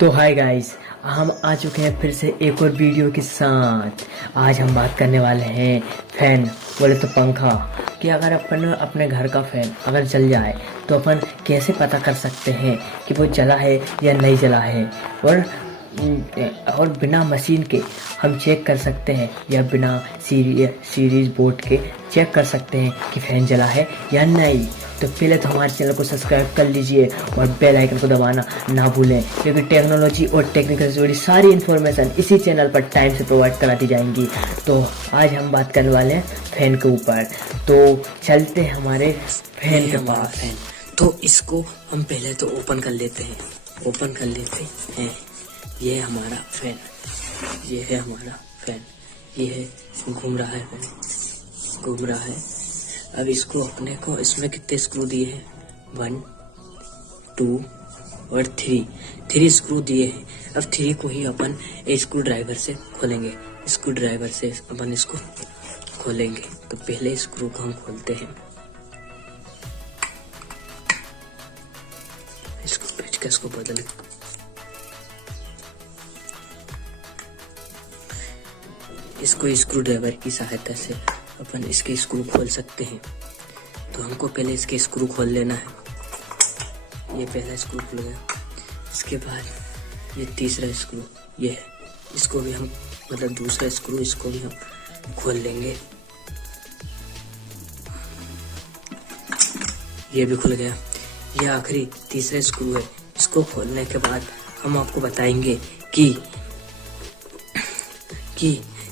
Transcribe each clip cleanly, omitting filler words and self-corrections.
तो hi guys, हम आ चुके हैं फिर से एक और वीडियो के साथ। आज हम बात करने वाले हैं फैन बोले तो पंखा कि अगर अपन अपने घर का फैन अगर जल जाए तो अपन कैसे पता कर सकते हैं कि वो जला है या नहीं जला है। और बिना मशीन के हम चेक कर सकते हैं या बिना सीरीज बोर्ड के चेक कर सकते हैं कि फैन जला है या नहीं। तो पहले तो हमारे चैनल को सब्सक्राइब कर लीजिए और बेल आइकन को दबाना ना भूलें, क्योंकि टेक्नोलॉजी और टेक्निकल से जुड़ी सारी इन्फॉर्मेशन इसी चैनल पर टाइम से प्रोवाइड कराती जाएंगी। तो आज हम बात करने वाले हैं फैन के ऊपर। तो चलते हैं हमारे फैन के पास। तो इसको हम पहले तो ओपन कर लेते हैं। ये हमारा फैन, ये है हमारा फैन, ये है घूम रहा है। अब इसको अपने को इसमें कितने स्क्रू दिए हैं, 1 2 और 3 स्क्रू दिए हैं। अब 3 को ही अपन स्क्रू ड्राइवर से खोलेंगे। स्क्रू ड्राइवर से अपन इसको खोलेंगे। तो पहले स्क्रू को हम खोलते हैं। इसको पेचकस को बदल इसको स्क्रू ड्राइवर की सहायता से अपन इसके स्क्रू खोल सकते हैं। तो हमको पहले इसके स्क्रू खोल लेना है। ये पहला स्क्रू खुल गया। इसके बाद ये तीसरा स्क्रू, ये है, इसको भी हम दूसरा स्क्रू इसको भी हम खोल लेंगे। ये भी खुल गया। ये आखिरी तीसरा स्क्रू है। इसको खोलने के बाद हम आपको बताएंगे कि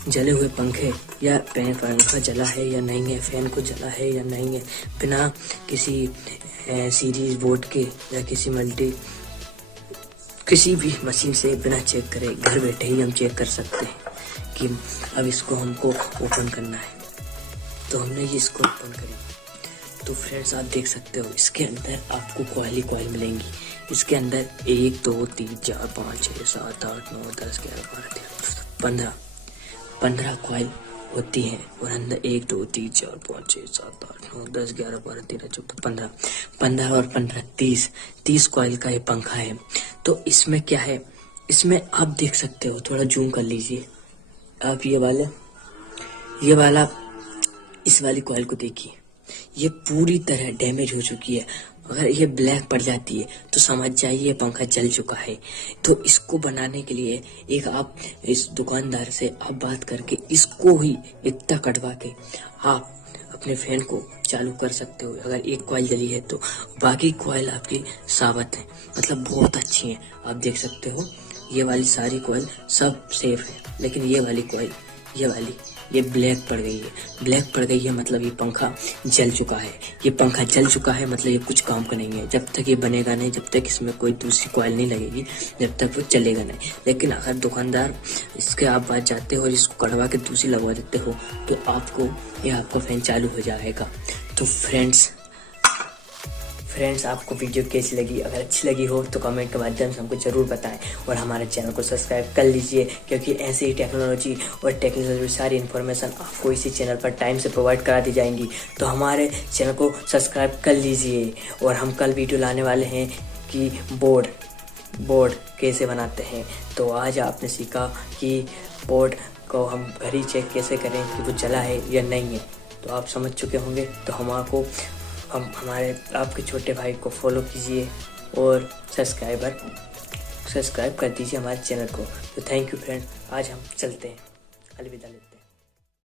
जले हुए पंखे या पंखा जला है या नहीं है, फैन को जला है या नहीं है, बिना किसी सीरीज बोर्ड के या किसी भी मशीन से बिना चेक करे घर बैठे ही हम चेक कर सकते हैं कि अब इसको हमको ओपन करना है। तो हमने ये इसको ओपन करी। तो फ्रेंड्स आप देख सकते हो इसके अंदर आपको कॉइल मिलेंगी। इसके अंदर 1 2 3 4 5 6 7 8 9 10 11 12 13 15 कॉइल होती है। और अंदर 1 2 3 4 5 6 7 8 9 10 11 12 13 14 15 और 15 30 कॉइल का ये पंखा है। तो इसमें क्या है, इसमें आप देख सकते हो, थोड़ा जूम कर लीजिए आप। ये वाला इस वाली कॉइल को देखिए, ये पूरी तरह डैमेज हो चुकी है। अगर ये ब्लैक पड़ जाती है तो समझ जाइए ये पंखा जल चुका है। तो इसको बनाने के लिए एक आप इस दुकानदार से आप बात करके इसको ही इतना कटवा के आप अपने फैन को चालू कर सकते हो। अगर एक कॉइल जली है तो बाकी कॉइल आपकी साबित है, बहुत अच्छी है। आप देख सकते हो ये वाली सारी कॉइल सब सेफ है, लेकिन ये वाली कॉइल ये ब्लैक पड़ गई है मतलब ये पंखा जल चुका है। ये पंखा जल चुका है मतलब ये कुछ काम का नहीं है। जब तक ये बनेगा नहीं, जब तक इसमें कोई दूसरी कॉइल नहीं लगेगी, जब तक वो चलेगा नहीं। लेकिन अगर दुकानदार इसके आप बात जाते हो और इसको कटवा के दूसरी लगवा देते हो तो आपका फैन चालू हो जाएगा। तो फ्रेंड्स आपको वीडियो कैसी लगी? अगर अच्छी लगी हो तो कमेंट के माध्यम से हमको ज़रूर बताएं और हमारे चैनल को सब्सक्राइब कर लीजिए, क्योंकि ऐसी ही टेक्नोलॉजी और टेक्निकल सारी इन्फॉर्मेशन आपको इसी चैनल पर टाइम से प्रोवाइड करा दी जाएंगी। तो हमारे चैनल को सब्सक्राइब कर लीजिए। और हम कल वीडियो लाने वाले हैं कि बोर्ड कैसे बनाते हैं। तो आज आपने सीखा कि बोर्ड को हम घर ही चेक कैसे करें कि वो जला है या नहीं है। तो आप समझ चुके होंगे। तो हमारे आपके छोटे भाई को फॉलो कीजिए और सब्सक्राइब कर दीजिए हमारे चैनल को। तो थैंक यू फ्रेंड, आज हम चलते हैं, अलविदा लेते हैं।